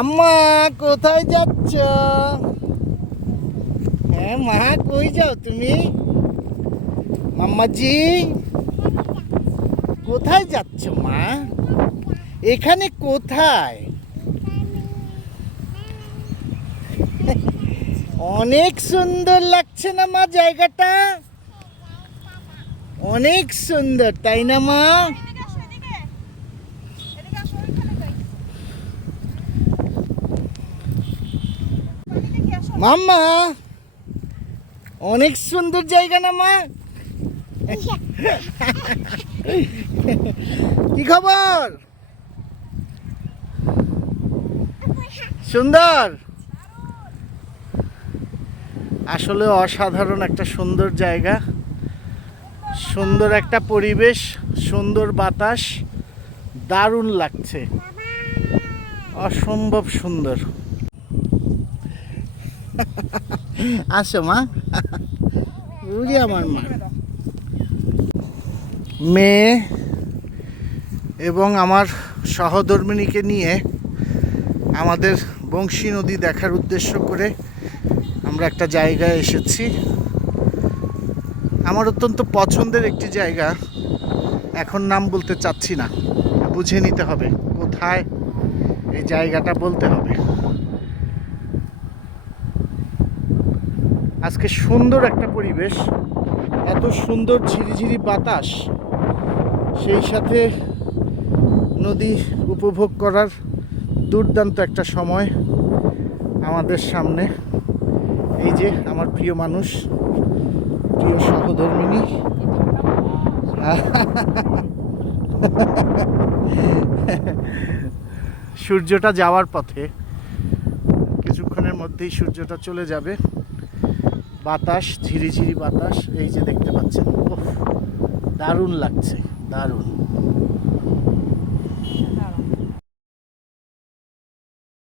আম্মা, কোথায় যাচ্ছ? হ্যাঁ মা, কই যাও তুমি? মাম্মাজি কোথায় যাচ্ছ, মা? এখানে কোথায়? অনেক সুন্দর লাগছে না, মা, জায়গাটা? অনেক সুন্দর, তাই না, মা এদিকে আসো, এদিকে। এদিকে আসো, ওইখানে যাই। বাড়িতে কি আসো? মাম্মা, অনেক সুন্দর জায়গা না মা? কি খবর? সুন্দর? আসলে অসাধারণ একটা সুন্দর জায়গা। সুন্দর একটা পরিবেশ, সুন্দর বাতাস, দারুণ লাগছে। অসম্ভব সুন্দর। আসো, মা। বুঝি আমার মা। মেয়ে এবং আমার সহধর্মিনীকে নিয়ে আমাদের বংশী নদী দেখার উদ্দেশ্য করে আমরা একটা জায়গায় এসেছি। আমার অত্যন্ত পছন্দের একটি জায়গা। এখন নাম বলতে চাচ্ছি না। বুঝে নিতে হবে কোথায় এই জায়গাটা বলতে হবে। আজকে সুন্দর একটা পরিবেশ, এত সুন্দর ঝিরিঝিরি বাতাস, সেই সাথে নদী উপভোগ করার দুর্দান্ত একটা সময় আমাদের সামনে। এই যে আমার প্রিয় মানুষ, প্রিয় সহধর্মিনী। সূর্যটা যাওয়ার পথে, কিছুক্ষণের মধ্যেই সূর্যটা চলে যাবে। বাতাস ঝিরিঝিরি বাতাস এই যে দেখতে পাচ্ছেন দারুণ লাগছে দারুণ।